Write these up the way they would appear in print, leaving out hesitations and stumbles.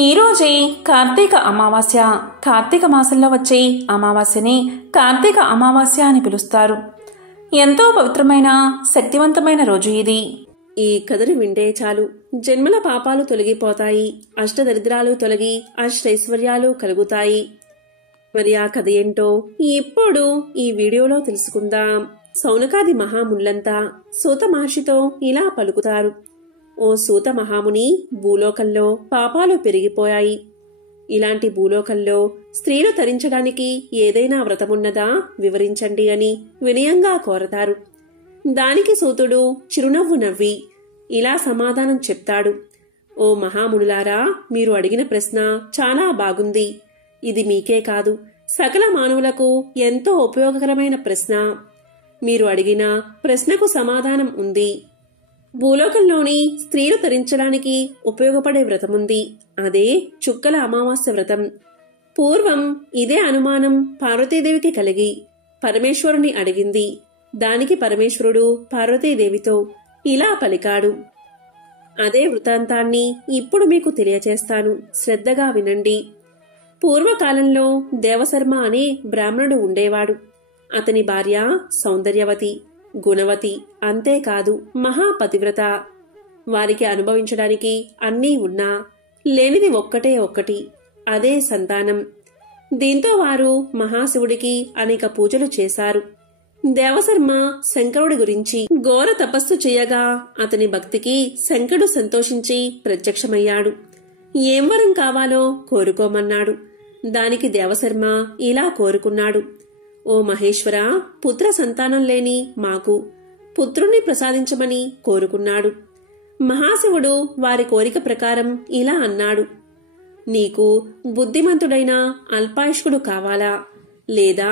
ఈరోజే కార్తీక అమావాస్య. కార్తీక మాసంలో వచ్చే అమావాస్యని కార్తీక అమావాస్య అని పిలుస్తారు. ఎంతో పవిత్రమైన శక్తివంతమైన రోజు ఇది. ఈ కథను వింటే చాలు జన్మల పాపాలు తొలగిపోతాయి, అష్టదరిద్రాలు తొలగి అష్టైశ్వర్యాలు కలుగుతాయి. మరి ఆ కథ ఏంటో ఇప్పుడు ఈ వీడియోలో తెలుసుకుందాం. సౌనకాది మహామునులంతా సూత మహర్షితో ఇలా పలుకుతారు. ఓ సూత మహాముని, భూలోకంలో పాపాలు పెరిగిపోయాయి. ఇలాంటి భూలోకంలో స్త్రీలు తరించడానికి ఏదైనా వ్రతమున్నదా వివరించండి అని వినయంగా కోరతారు. దానికి సూతుడు చిరునవ్వు నవ్వి ఇలా సమాధానం చెప్తాడు. ఓ మహామునులారా, మీరు అడిగిన ప్రశ్న చాలా బాగుంది. ఇది మీకే కాదు, సకల మానవులకు ఎంతో ఉపయోగకరమైన ప్రశ్న. మీరు అడిగిన ప్రశ్నకు సమాధానం ఉంది. భూలోకంలోని స్త్రీలు తరించడానికి ఉపయోగపడే వ్రతముంది. అదే చుక్కల అమావాస్య వ్రతం. పూర్వం ఇదే అనుమానం పార్వతీదేవికి కలిగి పరమేశ్వరుని అడిగింది. దానికి పరమేశ్వరుడు పార్వతీదేవితో ఇలా పలికాడు. అదే వృత్తాంతాన్ని ఇప్పుడు మీకు తెలియచేస్తాను, శ్రద్ధగా వినండి. పూర్వకాలంలో దేవశర్మ అనే బ్రాహ్మణుడు ఉండేవాడు. అతని భార్య సౌందర్యవతి, గుణవతి, అంతేకాదు మహాపతివ్రత. వారికి అనుభవించడానికి అన్నీ ఉన్నా లేనిది ఒక్కటే ఒక్కటి, అదే సంతానం. దీంతో వారు మహాశివుడికి అనేక పూజలు చేశారు. దేవశర్మ శంకరుడి గురించి ఘోర తపస్సు చేయగా అతని భక్తికి శంకరుడు సంతోషించి ప్రత్యక్షమయ్యాడు. ఏం వరం కావాలో కోరుకోమన్నాడు. దానికి దేవశర్మ ఇలా కోరుకున్నాడు. ఓ మహేశ్వరా, పుత్ర సంతానం లేని మాకు పుత్రుణ్ణి ప్రసాదించమని కోరుకున్నాడు. మహాశివుడు వారి కోరిక ప్రకారం ఇలా అన్నాడు. నీకు బుద్ధిమంతుడైన అల్పాయుష్కుడు కావాలా, లేదా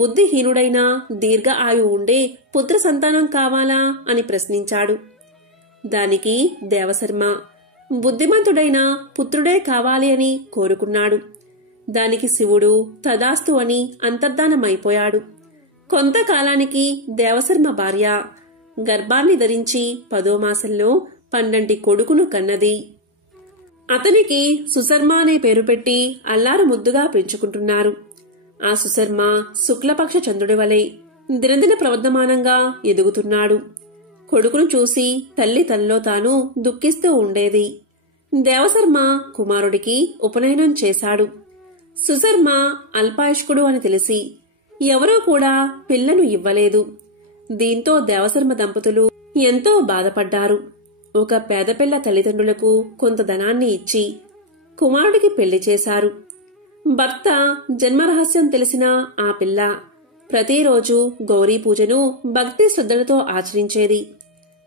బుద్ధిహీనుడైన దీర్ఘ ఆయువు ఉండే పుత్ర సంతానం కావాలా అని ప్రశ్నించాడు. దానికి దేవశర్మ బుద్ధిమంతుడైన పుత్రుడే కావాలి అని కోరుకున్నాడు. దానికి శివుడు తదాస్తు అని అంతర్ధానమైపోయాడు. కొంతకాలానికి దేవశర్మ భార్య గర్భాన్ని ధరించి 10వ మాసంలో 12 కొడుకును కన్నది. అతనికి సుశర్మ అనే పేరు పెట్టి అల్లారు ముద్దుగా పెంచుకుంటున్నారు. ఆ సుశర్మ శుక్లపక్ష చంద్రుడి వలె దినదిన ప్రవర్ధమానంగా ఎదుగుతున్నాడు. కొడుకును చూసి తల్లి తనలో తాను దుఃఖిస్తూ ఉండేది. దేవశర్మ కుమారుడికి ఉపనయనం చేశాడు. సుశర్మ అల్పాయుష్కుడు అని తెలిసి ఎవరూ కూడా పిల్లను ఇవ్వలేదు. దీంతో దేవశర్మ దంపతులు ఎంతో బాధపడ్డారు. ఒక పేదపిల్ల తల్లిదండ్రులకు కొంత ధనాన్ని ఇచ్చి కుమారుడికి పెళ్లి చేశారు. భర్త జన్మరహస్యం తెలిసిన ఆ పిల్ల ప్రతిరోజు గౌరీ పూజను భక్తి శ్రద్ధలతో ఆచరించేది.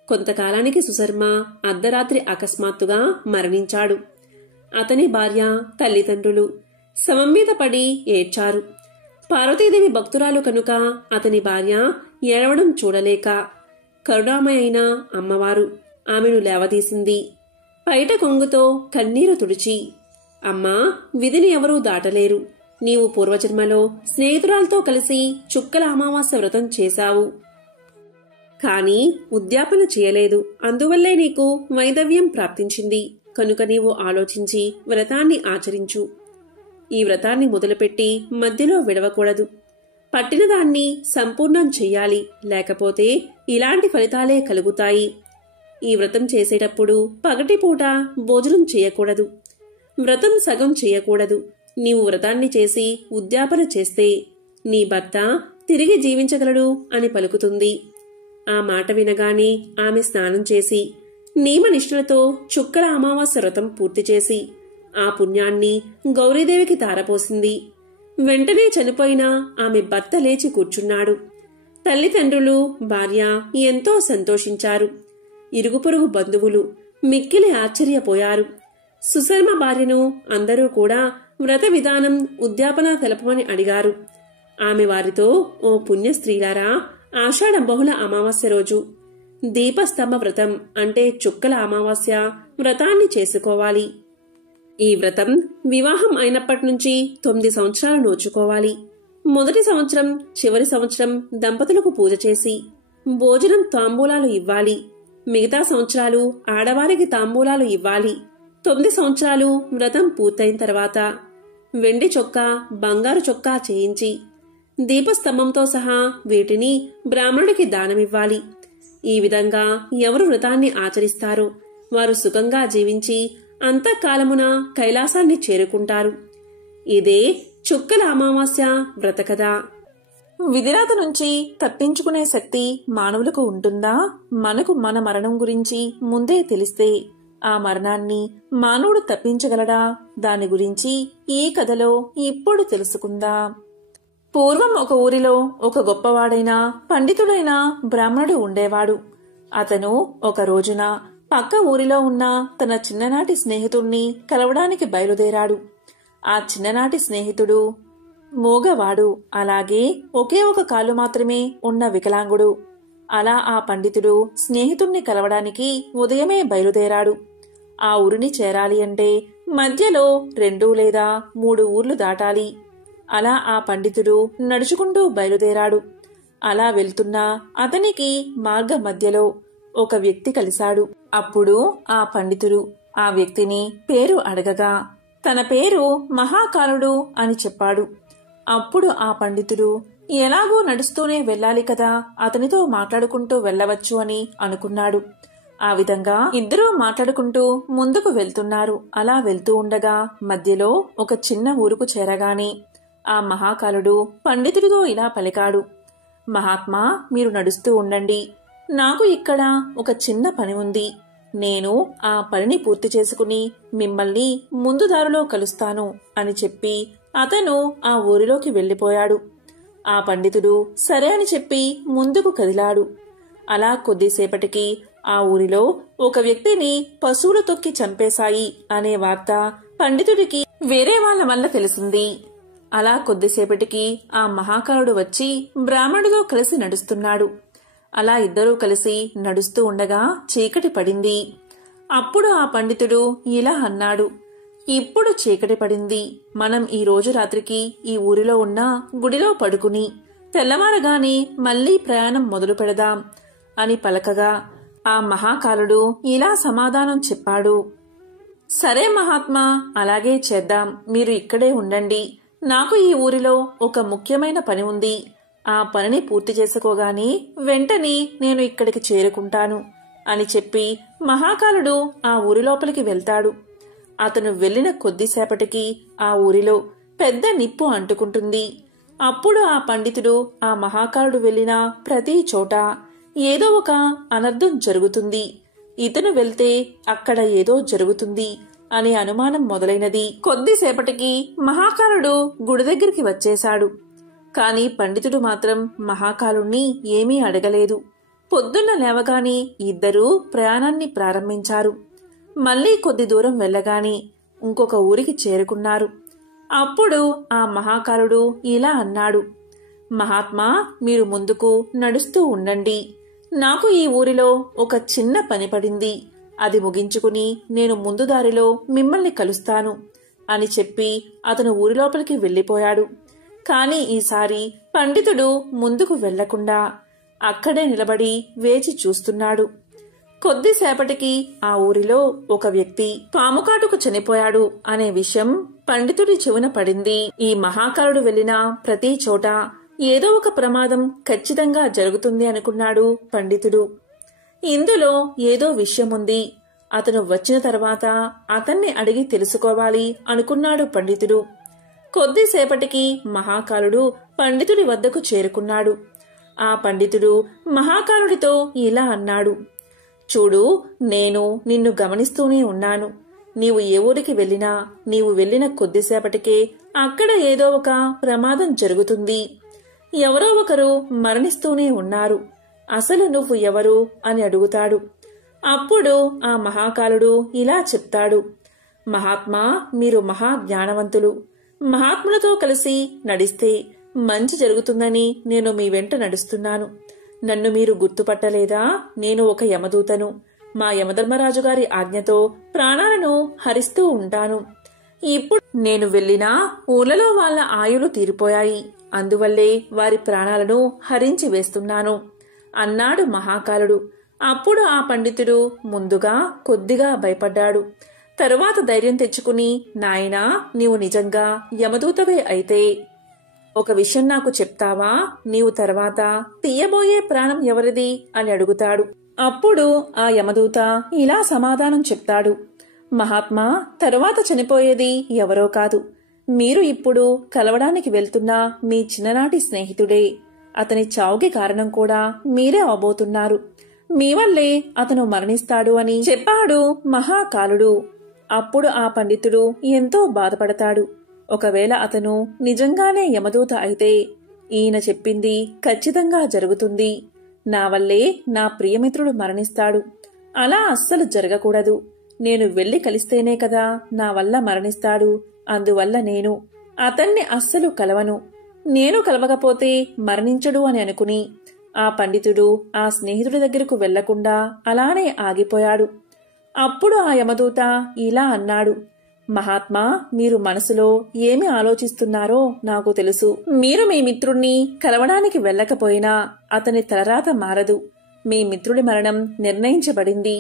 కొంతకాలానికి సుశర్మ అర్ధరాత్రి అకస్మాత్తుగా మరణించాడు. అతని భార్య, తల్లిదండ్రులు శవం మీద పడి ఏడ్చారు. పార్వతీదేవి భక్తురాలు కనుక అతని భార్య ఏడవడం చూడలేక కరుణామయ అయిన అమ్మవారు ఆమెను లేవదీసింది. పైట కొంగుతో కన్నీరు తుడిచి, అమ్మా, విధిని ఎవరూ దాటలేరు. నీవు పూర్వజన్మలో స్నేహితురాలతో కలిసి చుక్కల అమావాస్య వ్రతం చేశావు. కాని ఉద్యాపన చేయలేదు. అందువల్లే నీకు వైదవ్యం ప్రాప్తించింది. కనుక నీవు ఆలోచించి వ్రతాన్ని ఆచరించు. ఈ వ్రతాన్ని మొదలుపెట్టి మధ్యలో విడవకూడదు. పట్టినదాన్ని సంపూర్ణం చెయ్యాలి, లేకపోతే ఇలాంటి ఫలితాలే కలుగుతాయి. ఈ వ్రతం చేసేటప్పుడు పగటిపూట భోజనం చేయకూడదు. వ్రతం సగం చేయకూడదు. నీవు వ్రతాన్ని చేసి ఉద్యాపన చేస్తే నీ భర్త తిరిగి జీవించగలడు అని పలుకుతుంది. ఆ మాట వినగానే ఆమె స్నానం చేసి నియమనిష్ఠులతో చుక్కల అమావాస్య వ్రతం పూర్తి చేసి ఆ పుణ్యాన్ని గౌరీదేవికి తారపోసింది. వెంటనే చనిపోయిన ఆమె భర్త లేచి కూర్చున్నాడు. తల్లిదండ్రులు, భార్య ఎంతో సంతోషించారు. ఇరుగు పొరుగు బంధువులు మిక్కిలి ఆశ్చర్యపోయారు. సుశర్మ భార్యను అందరూ కూడా వ్రత విధానం, ఉద్యాపన తెలపమని అడిగారు. ఆమె వారితో, ఓ పుణ్య స్త్రీలారా, ఆషాఢ బహుళ అమావాస్య రోజు దీపస్తంభ వ్రతం అంటే చుక్కల అమావాస్య వ్రతాన్ని చేసుకోవాలి. ఈ వ్రతం వివాహం అయినప్పటి నుంచి 9 సంవత్సరాలు నోచుకోవాలి. మొదటి సంవత్సరం, చివరి సంవత్సరం దంపతులకు పూజ చేసి భోజనం, తాంబూలాలు ఇవ్వాలి. మిగతా సంవత్సరాలు ఆడవారికి తాంబూలాలు ఇవ్వాలి. 9 సంవత్సరాలు వ్రతం పూర్తయిన తర్వాత వెండి చొక్కా, బంగారు చొక్కా చేయించి దీపస్తంభంతో సహా వీటిని బ్రాహ్మణుడికి దానమివ్వాలి. ఈ విధంగా ఎవరు వ్రతాన్ని ఆచరిస్తారో వారు సుఖంగా జీవించి అంతఃకాలమున కైలాసాన్ని చేరుకుంటారు. ఇదే చుక్కల అమావాస్య వ్రతకథ. విధిరాత నుంచి తప్పించుకునే శక్తి మానవులకు ఉంటుందా? మనకు మన మరణం గురించి ముందే తెలిస్తే ఆ మరణాన్ని మానవుడు తప్పించగలడా? దాని గురించి ఈ కథలో ఇప్పుడు తెలుసుకుందాం. పూర్వం ఒక ఊరిలో ఒక గొప్పవాడైన పండితుడైన బ్రాహ్మణుడు ఉండేవాడు. అతను ఒక రోజున పక్క ఊరిలో ఉన్న తన చిన్ననాటి స్నేహితుణ్ణి కలవడానికి బయలుదేరాడు. ఆ చిన్ననాటి స్నేహితుడు మూగవాడు, అలాగే ఒకే ఒక కాలు మాత్రమే ఉన్న వికలాంగుడు. అలా ఆ పండితుడు స్నేహితుణ్ణి కలవడానికి ఉదయమే బయలుదేరాడు. ఆ ఊరిని చేరాలి అంటే మధ్యలో 2 లేదా 3 ఊర్లు దాటాలి. అలా ఆ పండితుడు నడుచుకుంటూ బయలుదేరాడు. అలా వెళ్తున్నా అతనికి మార్గ మధ్యలో ఒక వ్యక్తి కలిశాడు. అప్పుడు ఆ పండితుడు ఆ వ్యక్తిని పేరు అడగగా తన పేరు మహాకాలుడు అని చెప్పాడు. అప్పుడు ఆ పండితుడు ఎలాగో నడుస్తూనే వెళ్ళాలి కదా, అతనితో మాట్లాడుకుంటూ వెళ్ళవచ్చు అని అనుకున్నాడు. ఆ విధంగా ఇద్దరూ మాట్లాడుకుంటూ ముందుకు వెళ్తున్నారు. అలా వెళ్తూ ఉండగా మధ్యలో ఒక చిన్న ఊరుకు చేరగానే ఆ మహాకాలుడు పండితుడితో ఇలా పలికాడు. మహాత్మా, మీరు నడుస్తూ ఉండండి. నాకు ఇక్కడ ఒక చిన్న పని ఉంది. నేను ఆ పనిని పూర్తి చేసుకుని మిమ్మల్ని ముందు దారిలో కలుస్తాను అని చెప్పి అతను ఆ ఊరిలోకి వెళ్లిపోయాడు. ఆ పండితుడు సరే అని చెప్పి ముందుకు కదిలాడు. అలా కొద్దిసేపటికి ఆ ఊరిలో ఒక వ్యక్తిని పశువులు తొక్కి చంపేశాయి అనే వార్త పండితుడికి వేరే వాళ్ల వల్ల తెలిసింది. అలా కొద్దిసేపటికి ఆ మహాకాలుడు వచ్చి బ్రాహ్మణుడితో కలిసి నడుస్తున్నాడు. అలా ఇద్దరూ కలిసి నడుస్తూ ఉండగా చీకటి పడింది. అప్పుడు ఆ పండితుడు ఇలా అన్నాడు. ఇప్పుడు చీకటి పడింది. మనం ఈ రోజు రాత్రికి ఈ ఊరిలో ఉన్న గుడిలో పడుకుని తెల్లవారగానే మళ్లీ ప్రయాణం మొదలు పెడదాం అని పలకగా ఆ మహాకాలుడు ఇలా సమాధానం చెప్పాడు. సరే మహాత్మా, అలాగే చేద్దాం. మీరు ఇక్కడే ఉండండి. నాకు ఈ ఊరిలో ఒక ముఖ్యమైన పని ఉంది. ఆ పనిని పూర్తి చేసుకోగానే వెంటనే నేను ఇక్కడికి చేరుకుంటాను అని చెప్పి మహాకాలుడు ఆ ఊరి లోపలికి వెళ్తాడు. అతను వెళ్లిన కొద్దిసేపటికి ఆ ఊరిలో పెద్ద నిప్పు అంటుకుంటుంది. అప్పుడు ఆ పండితుడు ఆ మహాకాలుడు వెళ్లిన ప్రతి చోట ఏదో ఒక అనర్థం జరుగుతుంది. ఇతను వెళ్తే అక్కడ ఏదో జరుగుతుంది అనే అనుమానం మొదలైనది. కొద్దిసేపటికి మహాకాలుడు గుడి దగ్గరికి వచ్చేశాడు. కాని పండితుడు మాత్రం మహాకాలుణ్ణి ఏమీ అడగలేదు. పొద్దున్న లేవగానే ఇద్దరూ ప్రయాణాన్ని ప్రారంభించారు. మళ్లీ కొద్ది దూరం వెళ్లగానే ఇంకొక ఊరికి చేరుకున్నారు. అప్పుడు ఆ మహాకాలుడు ఇలా అన్నాడు. మహాత్మా, మీరు ముందుకు నడుస్తూ ఉండండి. నాకు ఈ ఊరిలో ఒక చిన్న పని పడింది. అది ముగించుకుని నేను ముందు దారిలో మిమ్మల్ని కలుస్తాను అని చెప్పి అతను ఊరి లోపలికి వెళ్లిపోయాడు. కాని ఈసారి పండితుడు ముందుకు వెళ్లకుండా అక్కడే నిలబడి వేచి చూస్తున్నాడు. కొద్దిసేపటికి ఆ ఊరిలో ఒక వ్యక్తి పాముకాటుకు చనిపోయాడు అనే విషయం పండితుడి చెవున పడింది. ఈ మహాకాలుడు వెళ్లిన ప్రతి చోట ఏదో ఒక ప్రమాదం ఖచ్చితంగా జరుగుతుంది అనుకున్నాడు పండితుడు. ఇందులో ఏదో విషయముంది. అతను వచ్చిన తర్వాత అతన్ని అడిగి తెలుసుకోవాలి అనుకున్నాడు పండితుడు. కొద్దిసేపటికి మహాకాలుడు పండితుడి వద్దకు చేరుకున్నాడు. ఆ పండితుడు మహాకాలుడితో ఇలా అన్నాడు. చూడు, నేను నిన్ను గమనిస్తూనే ఉన్నాను. నీవు ఏ ఊరికి వెళ్ళినా నీవు వెళ్లిన కొద్దిసేపటికే అక్కడ ఏదో ఒక ప్రమాదం జరుగుతుంది. ఎవరో ఒకరు మరణిస్తూనే ఉన్నారు. అసలు నువ్వు ఎవరు అని అడుగుతాడు. అప్పుడు ఆ మహాకాలుడు ఇలా చెప్తాడు. మహాత్మా, మీరు మహా జ్ఞానవంతులు. మహాత్ములతో కలిసి నడిస్తే మంచి జరుగుతుందని నేను మీ వెంట నడుస్తున్నాను. నన్ను మీరు గుర్తుపట్టలేదా? నేను ఒక యమదూతను. మా యమధర్మరాజు గారి ఆజ్ఞతో ప్రాణాలను హరిస్తూ ఉంటాను. ఇప్పుడు నేను వెళ్లిన ఊళ్ళలో వాళ్ల ఆయులు తీరిపోయాయి. అందువల్లే వారి ప్రాణాలను హరించి వేస్తున్నాను అన్నాడు మహాకాలుడు. అప్పుడు ఆ పండితుడు ముందుగా కొద్దిగా భయపడ్డాడు. తరువాత ధైర్యం తెచ్చుకుని, నాయనా, నీవు నిజంగా యమదూతవే అయితే ఒక విషయం నాకు చెప్తావా? నీవు తర్వాత తీయబోయే ప్రాణం ఎవరిది అని అడుగుతాడు. అప్పుడు ఆ యమదూత ఇలా సమాధానం చెప్తాడు. మహాత్మా, తరువాత చనిపోయేది ఎవరో కాదు, మీరు ఇప్పుడు కలవడానికి వెళ్తున్న మీ చిన్ననాటి స్నేహితుడే. అతని చావుకి కారణం కూడా మీరే అవబోతున్నారు. మీ వల్లే అతను మరణిస్తాడు అని చెప్పాడు మహాకాలుడు. అప్పుడు ఆ పండితుడు ఎంతో బాధపడతాడు. ఒకవేళ అతను నిజంగానే యమదూత అయితే ఈయన చెప్పింది ఖచ్చితంగా జరుగుతుంది. నా వల్లే నా ప్రియమిత్రుడు మరణిస్తాడు. అలా అస్సలు జరగకూడదు. నేను వెళ్లి కలిస్తేనే కదా నా వల్ల మరణిస్తాడు. అందువల్ల నేను అతన్ని అస్సలు కలవను. నేను కలవకపోతే మరణించడు అని అనుకుని ఆ పండితుడు ఆ స్నేహితుడి దగ్గరకు వెళ్లకుండా అలానే ఆగిపోయాడు. అప్పుడు ఆ యమదూత ఇలా అన్నాడు. మహాత్మా, మీరు మనసులో ఏమి ఆలోచిస్తున్నారో నాకు తెలుసు. మీరు మీ మిత్రుణ్ణి కలవడానికి వెళ్ళకపోయినా అతని తలరాత మారదు. మీ మిత్రుడి మరణం నిర్ణయించబడింది.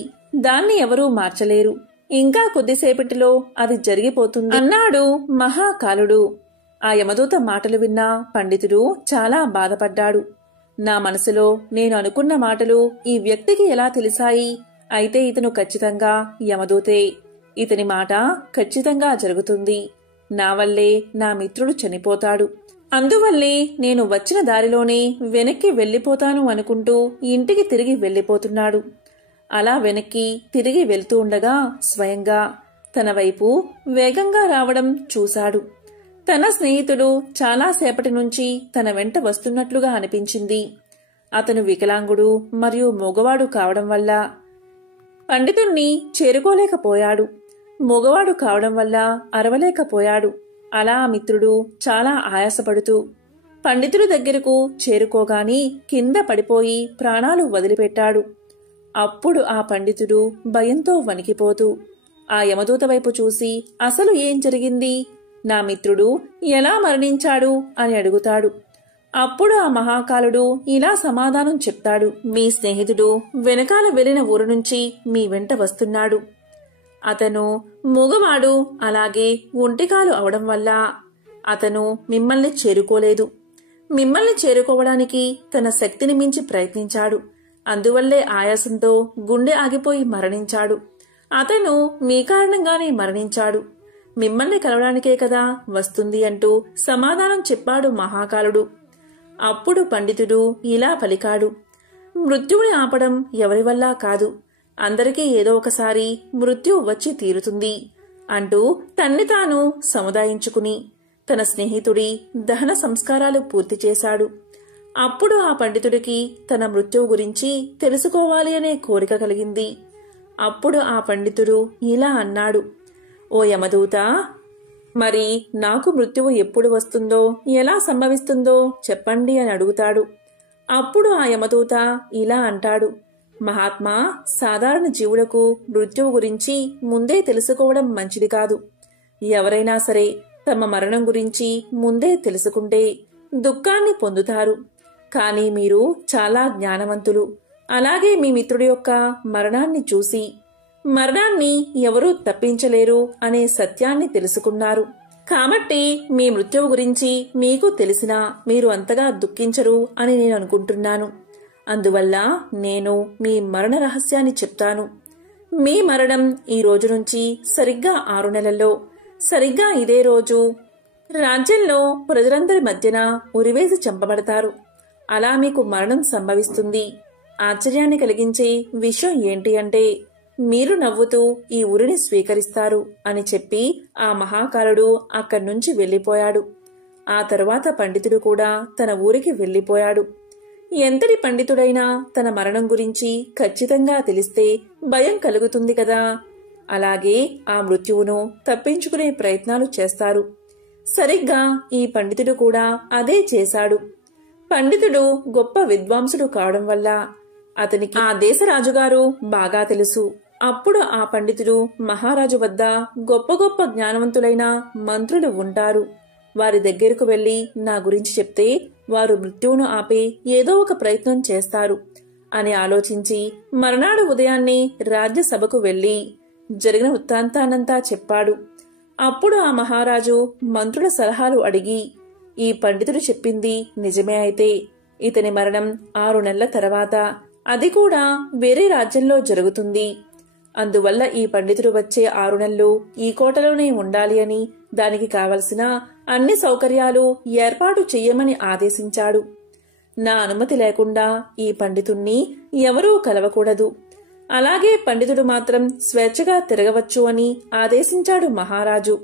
దాన్ని ఎవరూ మార్చలేరు. ఇంకా కొద్దిసేపటిలో అది జరిగిపోతుంది అన్నాడు మహాకాలుడు. ఆ యమదూత మాటలు విన్న పండితుడు చాలా బాధపడ్డాడు. నా మనసులో నేను అనుకున్న మాటలు ఈ వ్యక్తికి ఎలా తెలిసాయి? అయితే ఇతను ఖచ్చితంగా యమదూతే. ఇతని మాట ఖచ్చితంగా జరుగుతుంది. నా వల్లే నా మిత్రుడు చనిపోతాడు. అందువల్లే నేను వచ్చిన దారిలోనే వెనక్కి వెళ్లిపోతాను అనుకుంటూ ఇంటికి తిరిగి వెళ్లిపోతున్నాడు. అలా వెనక్కి తిరిగి వెళ్తూ ఉండగా స్వయంగా తన వైపు వేగంగా రావడం చూశాడు. తన స్నేహితుడు చాలాసేపటి నుంచి తన వెంట వస్తున్నట్లుగా అనిపించింది. అతను వికలాంగుడు మరియు మగవాడు కావడం వల్ల పండితుణ్ణి చేరుకోలేకపోయాడు. మగవాడు కావడం వల్ల అరవలేకపోయాడు. అలా మిత్రుడు చాలా ఆయాసపడుతూ పండితుడి దగ్గరకు చేరుకోగాని కింద పడిపోయి ప్రాణాలు వదిలిపెట్టాడు. అప్పుడు ఆ పండితుడు భయంతో వణికిపోతూ ఆ యమదూత వైపు చూసి, అసలు ఏం జరిగింది? నా మిత్రుడు ఎలా మరణించాడు అని అడుగుతాడు. అప్పుడు ఆ మహాకాలుడు ఇలా సమాధానం చెప్తాడు. మీ స్నేహితుడు వెనకాల వెళ్లిన ఊరు నుంచి మీ వెంట వస్తున్నాడు. అతను మూగవాడు, అలాగే ఒంటికాలు అవడం వల్ల అతను మిమ్మల్ని చేరుకోలేదు. మిమ్మల్ని చేరుకోవడానికి తన శక్తిని మించి ప్రయత్నించాడు. అందువల్లే ఆయాసంతో గుండె ఆగిపోయి మరణించాడు. అతను మీ కారణంగానే మరణించాడు. మిమ్మల్ని కలవడానికే కదా వస్తుంది అంటూ సమాధానం చెప్పాడు మహాకాలుడు. అప్పుడు పండితుడు ఇలా పలికాడు. మృత్యువుని ఆపడం ఎవరి వల్ల కాదు. అందరికీ ఏదో ఒకసారి మృత్యు వచ్చి తీరుతుంది అంటూ తన్ని తాను సముదాయించుకుని తన స్నేహితుడి దహన సంస్కారాలు పూర్తి చేశాడు. అప్పుడు ఆ పండితుడికి తన మృత్యువు గురించి తెలుసుకోవాలి అనే కోరిక కలిగింది. అప్పుడు ఆ పండితుడు ఇలా అన్నాడు. ఓ యమదూత, మరి నాకు మృత్యువు ఎప్పుడు వస్తుందో, ఎలా సంభవిస్తుందో చెప్పండి అని అడుగుతాడు. అప్పుడు ఆ యమదూత ఇలా అంటాడు. మహాత్మా, సాధారణ జీవులకు మృత్యువు గురించి ముందే తెలుసుకోవడం మంచిది కాదు. ఎవరైనా సరే తమ మరణం గురించి ముందే తెలుసుకుంటే దుఃఖాన్ని పొందుతారు. కానీ మీరు చాలా జ్ఞానవంతులు. అలాగే మీ మిత్రుడి యొక్క మరణాన్ని చూసి మరణాన్ని ఎవరూ తప్పించలేరు అనే సత్యాన్ని తెలుసుకున్నారు. కాబట్టి మీ మృత్యువు గురించి మీకు తెలిసినా మీరు అంతగా దుఃఖించరు అని నేను అనుకుంటున్నాను. అందువల్ల నేను మీ మరణ రహస్యాన్ని చెప్తాను. మీ మరణం ఈ రోజు నుంచి సరిగ్గా 6 నెలల్లో సరిగ్గా ఇదే రోజు రాజ్యంలో ప్రజలందరి మధ్యన ఉరివేసి చంపబడతారు. అలా మీకు మరణం సంభవిస్తుంది. ఆశ్చర్యాన్ని కలిగించే విషయం ఏంటి అంటే మీరు నవ్వుతూ ఈ ఉరిని స్వీకరిస్తారు అని చెప్పి ఆ మహాకాలుడు అక్కడి నుంచి వెళ్లిపోయాడు. ఆ తరువాత పండితుడు కూడా తన ఊరికి వెళ్లిపోయాడు. ఎంతటి పండితుడైనా తన మరణం గురించి ఖచ్చితంగా తెలిస్తే భయం కలుగుతుంది కదా. అలాగే ఆ మృత్యువును తప్పించుకునే ప్రయత్నాలు చేస్తారు. సరిగ్గా ఈ పండితుడు కూడా అదే చేశాడు. పండితుడు గొప్ప విద్వాంసుడు కావడం వల్ల అతనికి ఆ దేశ రాజుగారు బాగా తెలుసు. అప్పుడు ఆ పండితుడు మహారాజు వద్ద గొప్ప గొప్ప జ్ఞానవంతులైన మంత్రులు ఉంటారు. వారి దగ్గరకు వెళ్లి నా గురించి చెప్తే వారు మృత్యువును ఆపే ఏదో ఒక ప్రయత్నం చేస్తారు అని ఆలోచించి మర్నాడు ఉదయాన్నే రాజ్యసభకు వెళ్లి జరిగిన వృత్తాంతానంతా చెప్పాడు. అప్పుడు ఆ మహారాజు మంత్రుల సలహాలు అడిగి, ఈ పండితుడు చెప్పింది నిజమే అయితే ఇతని మరణం 6 నెలల తర్వాత, అది కూడా వేరే రాజ్యంలో జరుగుతుంది. అందువల్ల ఈ పండితుడు వచ్చే 6 నెలలు ఈ కోటలోనే ఉండాలి అని, దానికి కావలసిన అన్ని సౌకర్యాలు ఏర్పాటు చెయ్యమని ఆదేశించాడు. నా అనుమతి లేకుండా ఈ పండితుణ్ణి ఎవరూ కలవకూడదు. అలాగే పండితుడు మాత్రం స్వేచ్ఛగా తిరగవచ్చు అని ఆదేశించాడు మహారాజు.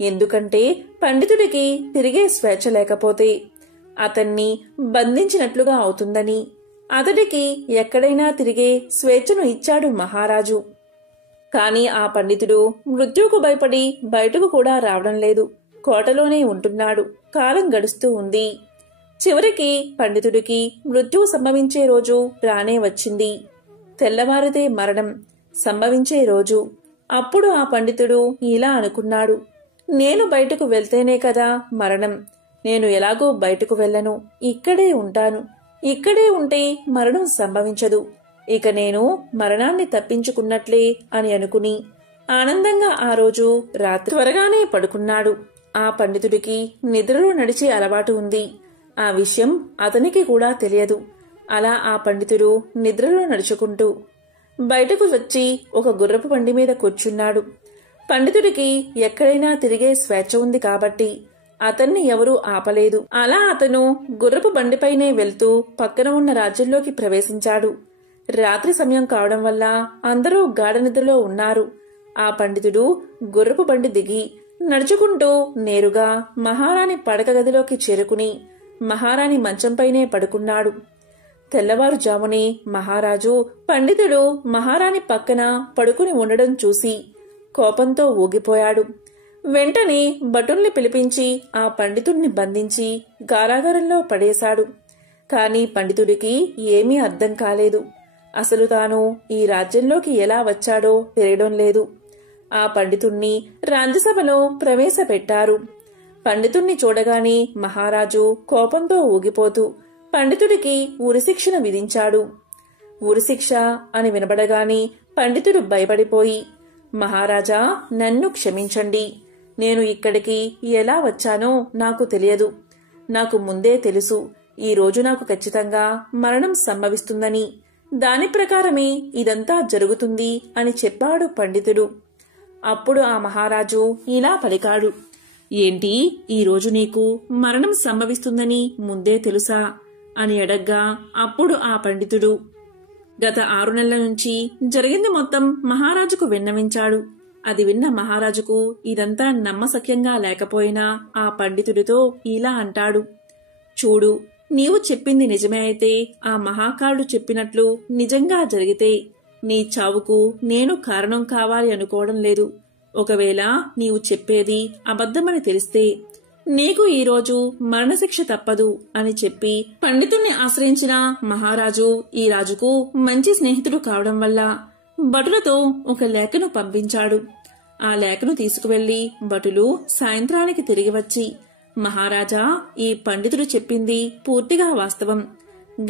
ఎందుకంటే పండితుడికి తిరిగే స్వేచ్ఛ లేకపోతే అతన్ని బంధించినట్లుగా అవుతుందని అతడికి ఎక్కడైనా తిరిగే స్వేచ్ఛను ఇచ్చాడు మహారాజు. కాని ఆ పండితుడు మృత్యువుకు భయపడి బయటకు కూడా రావడం లేదు. కోటలోనే ఉంటున్నాడు. కాలం గడుస్తూ ఉంది. చివరికి పండితుడికి మృత్యువు సంభవించే రోజు రానే వచ్చింది. తెల్లవారితే మరణం సంభవించే రోజు. అప్పుడు ఆ పండితుడు ఇలా అనుకున్నాడు, నేను బయటకు వెళ్తేనే కదా మరణం. నేను ఎలాగో బయటకు వెళ్ళను, ఇక్కడే ఉంటాను. ఇక్కడే ఉంటే మరణం సంభవించదు. ఇక నేను మరణాన్ని తప్పించుకున్నట్లే అని అనుకుని ఆనందంగా ఆ రోజు రాత్రి త్వరగానే పడుకున్నాడు. ఆ పండితుడికి నిద్రలో నడిచే అలవాటు ఉంది. ఆ విషయం అతనికి కూడా తెలియదు. అలా ఆ పండితుడు నిద్రలో నడుచుకుంటూ బయటకు వచ్చి ఒక గుర్రపు బండి మీద కూర్చున్నాడు. పండితుడికి ఎక్కడైనా తిరిగే స్వేచ్ఛ ఉంది కాబట్టి అతన్ని ఎవరూ ఆపలేదు. అలా అతను గుర్రపు బండిపైనే వెళ్తూ పక్కన ఉన్న రాజ్యంలోకి ప్రవేశించాడు. రాత్రి సమయం కావడం వల్ల అందరూ గాఢ నిద్రలో ఉన్నారు. ఆ పండితుడు గుర్రపు బండి దిగి నడుచుకుంటూ నేరుగా మహారాణి పడక గదిలోకి చేరుకుని మహారాణి మంచంపైనే పడుకున్నాడు. తెల్లవారుజామునే మహారాజు పండితుడు మహారాణి పక్కన పడుకుని ఉండడం చూసి కోపంతో ఊగిపోయాడు. వెంటనే భటుల్ని పిలిపించి ఆ పండితుడిని బంధించి కారాగారంలో పడేశాడు. కాని పండితుడికి ఏమీ అర్థం కాలేదు. అసలు తాను ఈ రాజ్యంలోకి ఎలా వచ్చాడో తెలియడం లేదు. ఆ పండితుణ్ణి రాజ్యసభలో ప్రవేశపెట్టారు. పండితుణ్ణి చూడగానే మహారాజు కోపంతో ఊగిపోతూ పండితుడికి ఉరిశిక్షను విధించాడు. ఉరిశిక్ష అని వినబడగానే పండితుడు భయపడిపోయి, మహారాజా, నన్ను క్షమించండి. నేను ఇక్కడికి ఎలా వచ్చానో నాకు తెలియదు. నాకు ముందే తెలుసు ఈ రోజు నాకు ఖచ్చితంగా మరణం సంభవిస్తుందని. దాని ప్రకారమే ఇదంతా జరుగుతుంది అని చెప్పాడు పండితుడు. అప్పుడు ఆ మహారాజు ఇలా పలికాడు, ఏంటి, ఈరోజు నీకు మరణం సంభవిస్తుందని ముందే తెలుసా అని అడగ్గా అప్పుడు ఆ పండితుడు గత 6 నెలల నుంచి జరిగింది మొత్తం మహారాజుకు విన్నవించాడు. అది విన్న మహారాజుకు ఇదంతా నమ్మశక్యంగా లేకపోయినా ఆ పండితుడితో ఇలా అంటాడు, చూడు, నీవు చెప్పింది నిజమే అయితే, ఆ మహాకారుడు చెప్పినట్లు నిజంగా జరిగితే నీ చావుకు నేను కారణం కావాలి అనుకోవడం లేదు. ఒకవేళ నీవు చెప్పేది అబద్ధమని తెలిస్తే నీకు ఈరోజు మరణశిక్ష తప్పదు అని చెప్పి పండితుణ్ణి ఆశ్రయించిన మహారాజు ఈ రాజుకు మంచి స్నేహితుడు కావడం వల్ల భటులతో ఒక లేఖను పంపించాడు. ఆ లేఖను తీసుకువెళ్లి భటులు సాయంత్రానికి తిరిగి వచ్చి, మహారాజా, ఈ పండితుడు చెప్పింది పూర్తిగా వాస్తవం.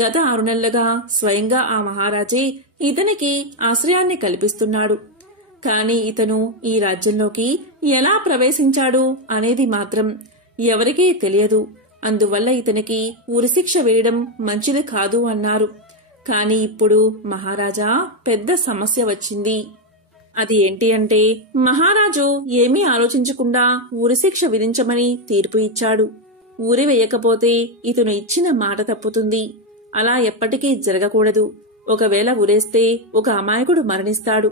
గత 6 నెలలుగా స్వయంగా ఆ మహారాజే ఇతనికి ఆశ్రయాన్ని కల్పిస్తున్నాడు. కాని ఇతను ఈ రాజ్యంలోకి ఎలా ప్రవేశించాడు అనేది మాత్రం ఎవరికీ తెలియదు. అందువల్ల ఇతనికి ఉరిశిక్ష వేయడం మంచిది కాదు అన్నారు. కాని ఇప్పుడు మహారాజా, పెద్ద సమస్య వచ్చింది. అది ఏంటి అంటే, మహారాజు ఏమీ ఆలోచించకుండా ఉరిశిక్ష విధించమని తీర్పు ఇచ్చాడు. ఉరి వేయకపోతే ఇతను ఇచ్చిన మాట తప్పుతుంది. అలా ఎప్పటికీ జరగకూడదు. ఒకవేళ ఉరేస్తే ఒక అమాయకుడు మరణిస్తాడు.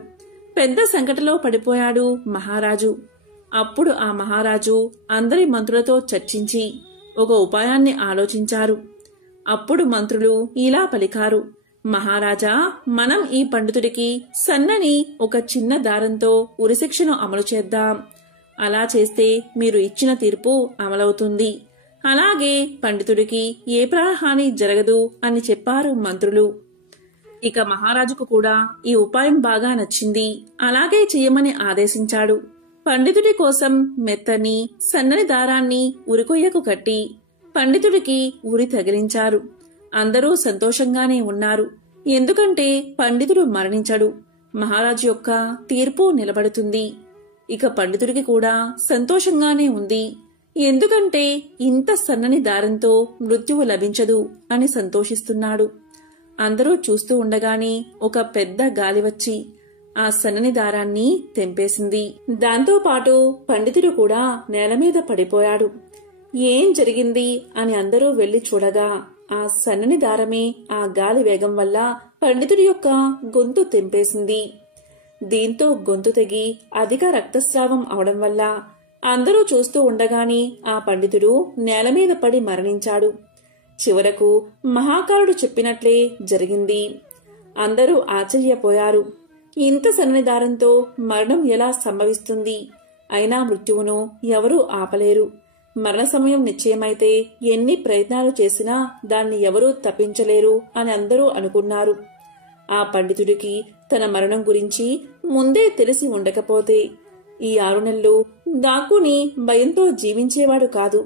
పెద్ద సంకటలో పడిపోయాడు మహారాజు. అప్పుడు ఆ మహారాజు అందరి మంత్రులతో చర్చించి ఒక ఉపాయాన్ని ఆలోచించారు. అప్పుడు మంత్రులు ఇలా పలికారు, మహారాజా, మనం ఈ పండితుడికి సన్నని ఒక చిన్న దారంతో ఉరిశిక్షను అమలు చేద్దాం. అలా చేస్తే మీరు ఇచ్చిన తీర్పు అమలవుతుంది. అలాగే పండితుడికి ఏ ప్రాణహాని జరగదు అని చెప్పారు మంత్రులు. ఇక మహారాజుకు కూడా ఈ ఉపాయం బాగా నచ్చింది. అలాగే చెయ్యమని ఆదేశించాడు. పండితుడి కోసం మెత్తని సన్నని దారాన్ని ఉరికొయ్యకు కట్టి పండితుడికి ఉరి తగిలించారు. అందరూ సంతోషంగానే ఉన్నారు. ఎందుకంటే పండితుడు మరణించడు. మహారాజు యొక్క తీర్పు నిలబడుతుంది. ఇక పండితుడికి కూడా సంతోషంగానే ఉంది. ఎందుకంటే ఇంత సన్నని దారంతో మృత్యువు లభించదు అని సంతోషిస్తున్నాడు. అందరూ చూస్తూ ఉండగానే ఒక పెద్ద గాలి వచ్చి ఆ సన్నని దారాన్ని తెంపేసింది. దాంతోపాటు పండితుడు కూడా నేలమీద పడిపోయాడు. ఏం జరిగింది అని అందరూ వెళ్లి చూడగా ఆ సన్నని దారమే ఆ గాలి వేగం వల్ల పండితుడి యొక్క గొంతు తెంపేసింది. దీంతో గొంతు తెగి అధిక రక్తస్రావం అవడం వల్ల అందరూ చూస్తూ ఉండగానే ఆ పండితుడు నేలమీద పడి మరణించాడు. చివరకు మహాకారుడు చెప్పినట్లే జరిగింది. అందరూ ఆశ్చర్యపోయారు. ఇంత సన్నని దారంతో మరణం ఎలా సంభవిస్తుంది? అయినా మృత్యువును ఎవరూ ఆపలేరు. మరణ సమయం నిశ్చయమైతే ఎన్ని ప్రయత్నాలు చేసినా దాన్ని ఎవరూ తప్పించలేరు అని అందరూ అనుకున్నారు. ఆ పండితుడికి తన మరణం గురించి ముందే తెలిసి ఉండకపోతే ఈ 6 నెలలు దాక్కుని భయంతో జీవించేవాడు కాదు.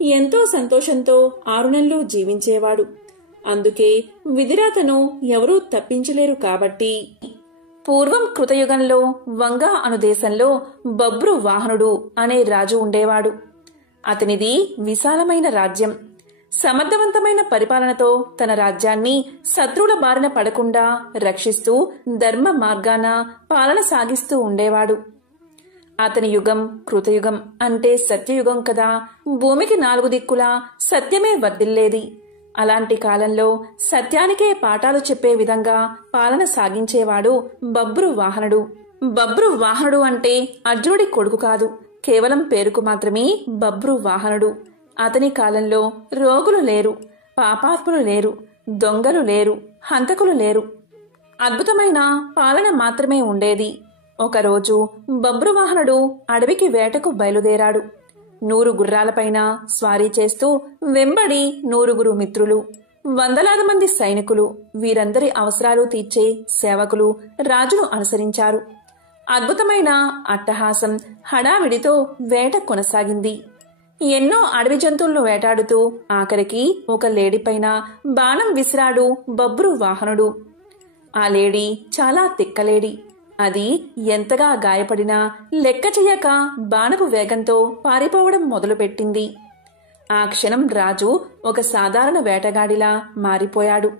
ఎంతో సంతోషంతో 6 నెలలు జీవించేవాడు. అందుకే విధిరాతను ఎవరూ తప్పించలేరు కాబట్టి. పూర్వం కృతయుగంలో వంగా అను దేశంలో బబ్రు వాహనుడు అనే రాజు ఉండేవాడు. అతనిది విశాలమైన రాజ్యం. సమర్థవంతమైన పరిపాలనతో తన రాజ్యాన్ని శత్రువుల బారిన పడకుండా రక్షిస్తూ ధర్మ మార్గాన పాలన సాగిస్తూ ఉండేవాడు. అతని యుగం కృతయుగం అంటే సత్యయుగం కదా. భూమికి 4 దిక్కులా సత్యమే వర్ధిల్లేది. అలాంటి కాలంలో సత్యానికే పాఠాలు చెప్పే విధంగా పాలన సాగించేవాడు బబ్రు వాహనుడు. బబ్రు వాహనుడు అంటే అర్జునుడి కొడుకు కాదు, కేవలం పేరుకు మాత్రమే బబ్రు వాహనుడు. అతని కాలంలో రోగులు లేరు, పాపాత్ములు లేరు, దొంగలు లేరు, హంతకులు లేరు. అద్భుతమైన పాలన మాత్రమే ఉండేది. ఒకరోజు బబ్రువాహనుడు అడవికి వేటకు బయలుదేరాడు. 100 గుర్రాలపైన స్వారీ చేస్తూ వెంబడి 100 మిత్రులు, వందలాది మంది సైనికులు, వీరందరి అవసరాలు తీర్చే సేవకులు రాజును అనుసరించారు. అద్భుతమైన అట్టహాసం హడావిడితో వేట కొనసాగింది. ఎన్నో అడవి జంతువులను వేటాడుతూ ఆఖరికి ఒక లేడీపైన బాణం విసిరాడు బబ్రు వాహనుడు. ఆ లేడీ చాలా తిక్కలేడి. అది ఎంతగా గాయపడినా లెక్క చెయ్యక బాణపు వేగంతో పారిపోవడం మొదలుపెట్టింది. ఆ క్షణం రాజు ఒక సాధారణ వేటగాడిలా మారిపోయాడు.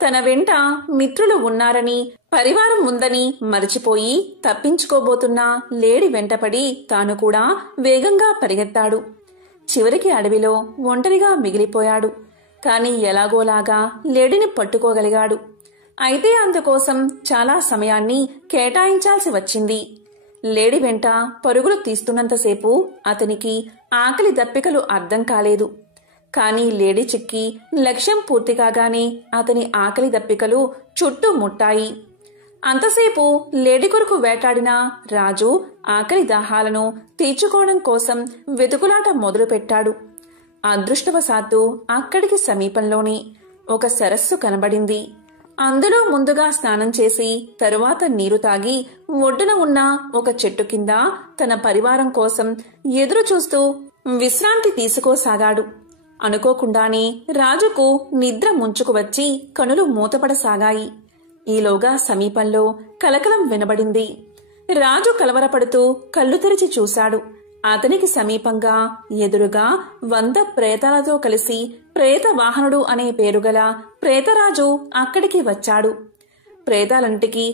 తన వెంట మిత్రులు ఉన్నారని, పరివారం ఉందని మరిచిపోయి తప్పించుకోబోతున్న లేడి వెంటపడి తాను కూడా వేగంగా పరిగెత్తాడు. చివరికి అడవిలో ఒంటరిగా మిగిలిపోయాడు. కాని ఎలాగోలాగా లేడిని పట్టుకోగలిగాడు. అయితే అందుకోసం చాలా సమయాన్ని కేటాయించాల్సి వచ్చింది. లేడి వెంట పరుగులు తీస్తున్నంతసేపు అతనికి ఆకలి దప్పికలు అర్థం కాలేదు. కాని లేడి చిక్కి లక్ష్యం పూర్తి కాగానే అతని ఆకలి దప్పికలు చుట్టూ ముట్టాయి. అంతసేపు లేడి కొరకు వేటాడిన రాజు ఆకలి దాహాలను తీర్చుకోవడం కోసం వెతుకులాట మొదలుపెట్టాడు. అదృష్టవశాత్తు అక్కడికి సమీపంలోనే ఒక సరస్సు కనబడింది. అందులో ముందుగా స్నానం చేసి తరువాత నీరు తాగి ఒడ్డున ఉన్న ఒక చెట్టు కింద తన పరివారం కోసం ఎదురు చూస్తూ విశ్రాంతి తీసుకోసాగాడు. అనుకోకుండానే రాజుకు నిద్ర ముంచుకు వచ్చి కనులు మూతపడసాగాయి. ఈలోగా సమీపంలో కలకలం వినబడింది. రాజు కలవరపడుతూ కళ్ళు తెరిచి చూశాడు. అతనికి సమీపంగా ఎదురుగా 100 ప్రేతాలతో కలిసి ప్రేత వాహనుడు అనే పేరుగల ప్రేతరాజు అక్కడికి వచ్చాడు. ప్రేతాలంటికి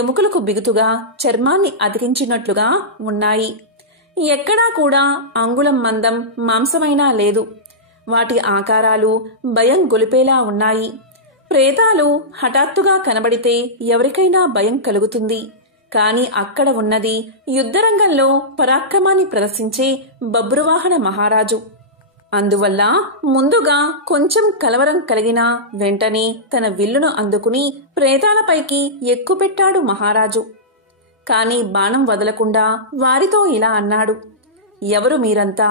ఎముకలకు బిగుతుగా చర్మాన్ని అతికించినట్లుగా ఉన్నాయి. ఎక్కడా కూడా అంగుళం మందం మాంసమైనా లేదు. వాటి ఆకారాలు భయం గొలిపేలా ఉన్నాయి. ప్రేతాలు హఠాత్తుగా కనబడితే ఎవరికైనా భయం కలుగుతుంది. కాని అక్కడ ఉన్నది యుద్ధరంగంలో పరాక్రమాన్ని ప్రదర్శించే బబ్రువాహన మహారాజు. అందువల్ల ముందుగా కొంచెం కలవరం కలిగినా వెంటనే తన విల్లును అందుకుని ప్రేతాలపైకి ఎక్కుపెట్టాడు మహారాజు. కాని బాణం వదలకుండా వారితో ఇలా అన్నాడు. ఎవరు మీరంతా?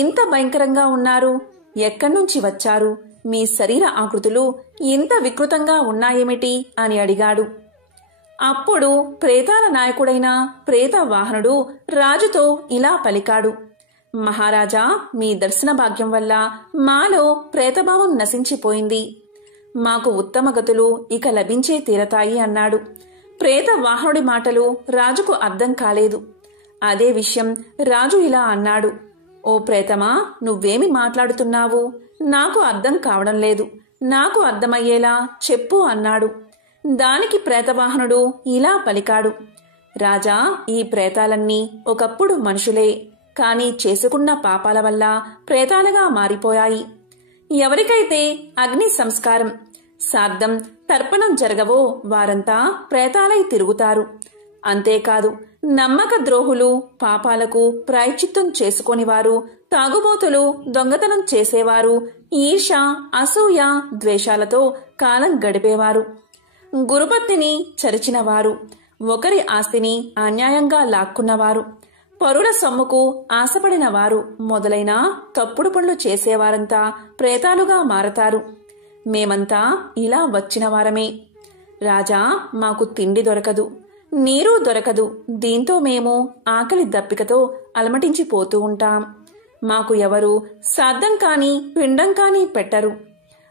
ఇంత భయంకరంగా ఉన్నారు. ఎక్కడ్నుంచి వచ్చారు? మీ శరీర ఆకృతులు ఇంత వికృతంగా ఉన్నాయేమిటి అని అడిగాడు. అప్పుడు ప్రేతాల నాయకుడైన ప్రేత వాహనుడు రాజుతో ఇలా పలికాడు. మహారాజా, మీ దర్శన భాగ్యం వల్ల మాలో ప్రేతభావం నశించిపోయింది. మాకు ఉత్తమ గతులు ఇక లభించే తీరతాయి అన్నాడు. ప్రేత వాహనుడి మాటలు రాజుకు అర్థం కాలేదు. అదే విషయం రాజు ఇలా అన్నాడు. ఓ ప్రేతమా, నువ్వేమి మాట్లాడుతున్నావు? నాకు అర్థం కావడం లేదు. నాకు అర్థమయ్యేలా చెప్పు అన్నాడు. దానికి ప్రేతవాహనుడు ఇలా పలికాడు. రాజా, ఈ ప్రేతాలన్నీ ఒకప్పుడు మనుషులే, కాని చేసుకున్న పాపాల వల్ల ప్రేతాలుగా మారిపోయాయి. ఎవరికైతే అగ్ని సంస్కారం, శ్రాద్ధం, తర్పణం జరగవో వారంతా ప్రేతాలై తిరుగుతారు. అంతేకాదు, నమ్మక ద్రోహులు, పాపాలకు ప్రాయశ్చిత్తం చేసుకొనివారు, తాగుబోతులు, దొంగతనం చేసేవారు, ఈర్ష, అసూయ, ద్వేషాలతో కాలం గడిపేవారు, గురుపత్నిని చరిచినవారు, ఒకరి ఆస్తిని అన్యాయంగా లాక్కున్నవారు, పరుల సొమ్ముకు ఆశపడిన వారు మొదలైన తప్పుడు పనులు చేసేవారంతా ప్రేతాలుగా మారతారు. మేమంతా ఇలా వచ్చిన వారమే. రాజా, మాకు తిండి దొరకదు, నీరు దొరకదు. దీంతో మేము ఆకలి దప్పికతో అలమటించిపోతూ ఉంటాం. మాకు ఎవరు శ్రాద్ధం కాని పిండం కాని పెట్టరు.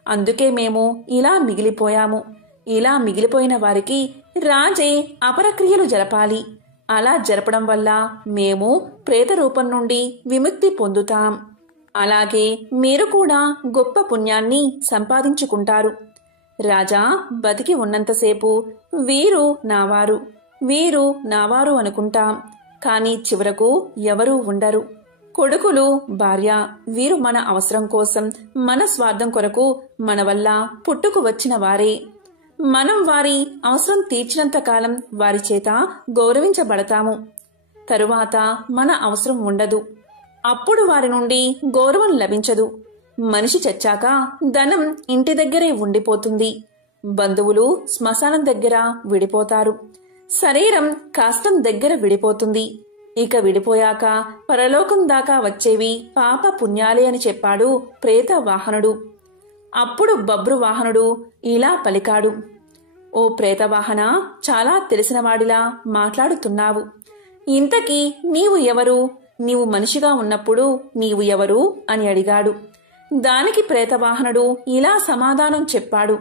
అందుకే మేము ఇలా మిగిలిపోయాము. ఇలా మిగిలిపోయిన వారికి రాజే అపరక్రియలు జరపాలి. అలా జరపడం వల్ల మేము ప్రేత రూపం నుండి విముక్తి పొందుతాం. అలాగే మీరు కూడా గొప్ప పుణ్యాన్ని సంపాదించుకుంటారు. రాజా, బతికి ఉన్నంతసేపు వీరు నావారు, వీరు నావారు అనుకుంటాం. కాని చివరకు ఎవరూ ఉండరు. కొడుకులు, భార్య, వీరు మన అవసరం కోసం, మన స్వార్థం కొరకు మన వల్ల పుట్టుకు వచ్చిన వారే. మనం వారి అవసరం తీర్చినంత కాలం వారి చేత గౌరవించబడతాము. తరువాత మన అవసరం ఉండదు. అప్పుడు వారి నుండి గౌరవం లభించదు. మనిషి చచ్చాక ధనం ఇంటి దగ్గరే ఉండిపోతుంది. బంధువులు శ్మశానం దగ్గర విడిపోతారు. శరీరం కాస్తం దగ్గర విడిపోతుంది. ఇక విడిపోయాక పరలోకం దాకా వచ్చేవి పాప పుణ్యాలే అని చెప్పాడు ప్రేత వాహనుడు. అప్పుడు బబ్రు వాహనుడు ఇలా పలికాడు. ఓ ప్రేతవాహన, చాలా తెలిసినవాడిలా మాట్లాడుతున్నావు. ఇంతకీ నీవు ఎవరు? నీవు మనిషిగా ఉన్నప్పుడు నీవు ఎవరు అని అడిగాడు. దానికి ప్రేతవాహనుడు ఇలా సమాధానం చెప్పాడు.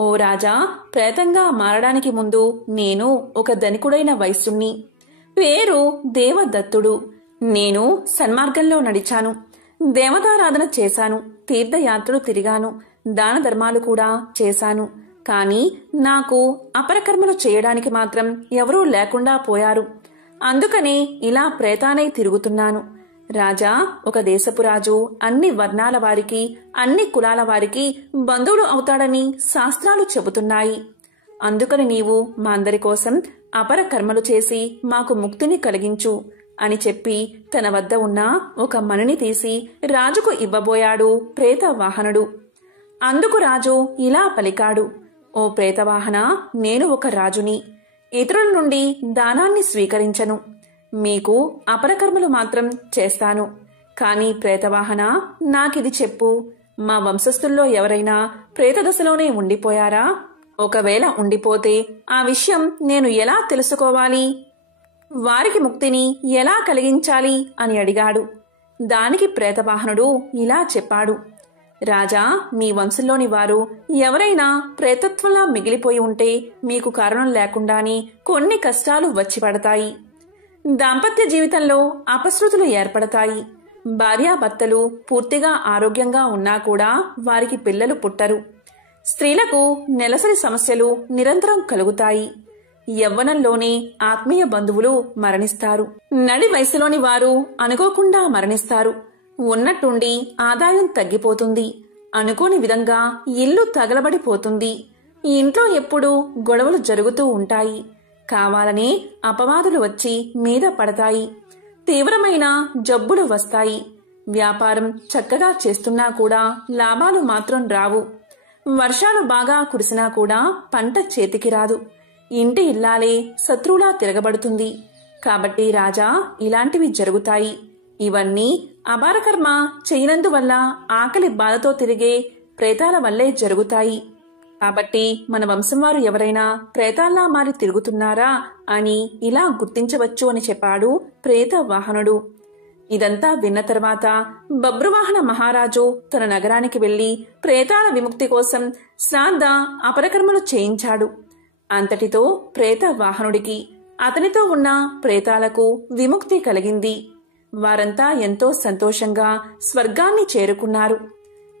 ఓ రాజా, ప్రేతంగా మారడానికి ముందు నేను ఒక ధనికుడైన వైశ్యుణ్ణి. పేరు దేవదత్తుడు. నేను సన్మార్గంలో నడిచాను, దేవతారాధన చేశాను, తీర్థయాత్రలు తిరిగాను, దాన ధర్మాలు కూడా చేశాను. కాని నాకు అపరకర్మలు చేయడానికి మాత్రం ఎవరూ లేకుండా పోయారు. అందుకనే ఇలా ప్రేతానై తిరుగుతున్నాను. రాజా, ఒక దేశపు రాజు అన్ని వర్ణాల వారికి, అన్ని కులాల వారికి బంధువులు అవుతాడని శాస్త్రాలు చెబుతున్నాయి. అందుకని నీవు మా అందరి కోసం అపర కర్మలు చేసి మాకు ముక్తిని కలిగించు అని చెప్పి తన వద్ద ఉన్న ఒక మణిని తీసి రాజుకు ఇవ్వబోయాడు ప్రేతవాహనుడు. అందుకు రాజు ఇలా పలికాడు. ఓ ప్రేతవాహన, నేను ఒక రాజుని. ఇతరుల నుండి దానాన్ని స్వీకరించను. మీకు అపరకర్మలు మాత్రం చేస్తాను. కాని ప్రేతవాహన, నాకిది చెప్పు. మా వంశస్థుల్లో ఎవరైనా ప్రేతదశలోనే ఉండిపోయారా? ఒకవేళ ఉండిపోతే ఆ విషయం నేను ఎలా తెలుసుకోవాలి? వారికి ముక్తిని ఎలా కలిగించాలి అని అడిగాడు. దానికి ప్రేతవాహనుడు ఇలా చెప్పాడు. రాజా, మీ వంశంలోని వారు ఎవరైనా ప్రేతత్వంలా మిగిలిపోయి ఉంటే మీకు కారణం లేకుండానే కొన్ని కష్టాలు వచ్చి పడతాయి. దాంపత్య జీవితంలో అపశృతులు ఏర్పడతాయి. భార్యాభర్తలు పూర్తిగా ఆరోగ్యంగా ఉన్నా కూడా వారికి పిల్లలు పుట్టరు. స్త్రీలకు నెలసరి సమస్యలు నిరంతరం కలుగుతాయి. యవ్వనంలోనే ఆత్మీయ బంధువులు మరణిస్తారు. నడి వయసులోని వారు అనుకోకుండా మరణిస్తారు. ఉన్నట్టుండి ఆదాయం తగ్గిపోతుంది. అనుకోని విధంగా ఇల్లు తగలబడిపోతుంది. ఇంట్లో ఎప్పుడూ గొడవలు జరుగుతూ ఉంటాయి. కావాలనే అపవాదులు వచ్చి మీద పడతాయి. తీవ్రమైన జబ్బులు వస్తాయి. వ్యాపారం చక్కగా చేస్తున్నా కూడా లాభాలు మాత్రం రావు. వర్షాలు బాగా కురిసినా కూడా పంట చేతికి రాదు. ఇంటి ఇల్లాలే శత్రువులా తిరగబడుతుంది. కాబట్టి రాజా, ఇలాంటివి జరుగుతాయి. ఇవన్నీ అపారకర్మ చేయనందువల్ల ఆకలి బాధతో తిరిగే ప్రేతాల వల్లే జరుగుతాయి. కాబట్టి మన వంశం వారు ఎవరైనా ప్రేతాల్లా మారి తిరుగుతున్నారా అని ఇలా గుర్తించవచ్చు అని చెప్పాడు ప్రేతవాహనుడు. ఇదంతా విన్న తర్వాత బబ్రువాహన మహారాజు తన నగరానికి వెళ్లి ప్రేతాల విముక్తి కోసం శ్రాద్ధ అపరకర్మలు చేయించాడు. అంతటితో ప్రేత వాహనుడికి అతనితో ఉన్న ప్రేతాలకు విముక్తి కలిగింది. వారంతా ఎంతో సంతోషంగా స్వర్గాన్ని చేరుకున్నారు.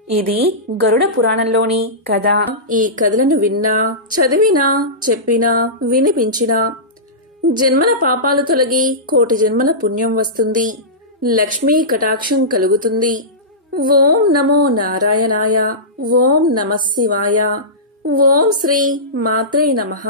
ఇది గరుడ పురాణంలోని కథ. ఈ కథలను విన్నా, చదివినా, చెప్పినా, వినిపించినా జన్మల పాపాలు తొలగి 1,000,000 జన్మల పుణ్యం వస్తుంది. లక్ష్మీ కటాక్షం కలుగుతుంది. ఓం నమో నారాయణాయ. ఓం నమః శివాయ. ఓం శ్రీ మాత్రే నమః.